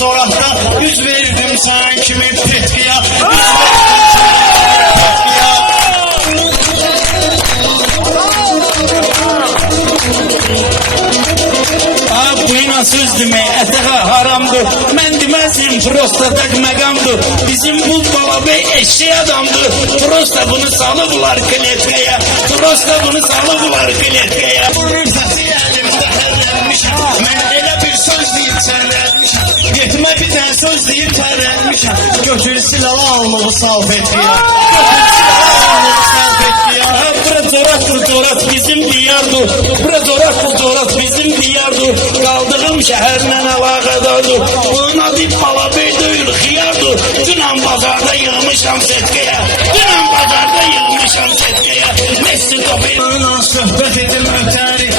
sokakta yüz verdim sen kimi petkiye. Buyuna söz demək ətəğə haramdır. Mən deməzim prosta tak məqamdır. Bizim bu baba bey eşeği adamdır. Prosta bunu salıblar kletkaya. Prosta bunu salıblar kletkaya. Fırsatı elimdə hərlənmişəm. Mən elə bir söz deyib çərlənmişəm. Yetmə bir tane söz deyib çərlənmişəm. Götür silahı almağı salf etkiyə. Götür silahı almağı salf etkiyə. Zorat bizim diyardır. Bura zorat bizim diyardır. Kaldığım şəhərlə əlaqədardır. Bunun adı bala bey deyil, xiyardır. Dünən bazarda yığmışam setkəyə. Dünən bazarda yığmışam setkəyə. Messi topu ilə söhbət edim ötəri.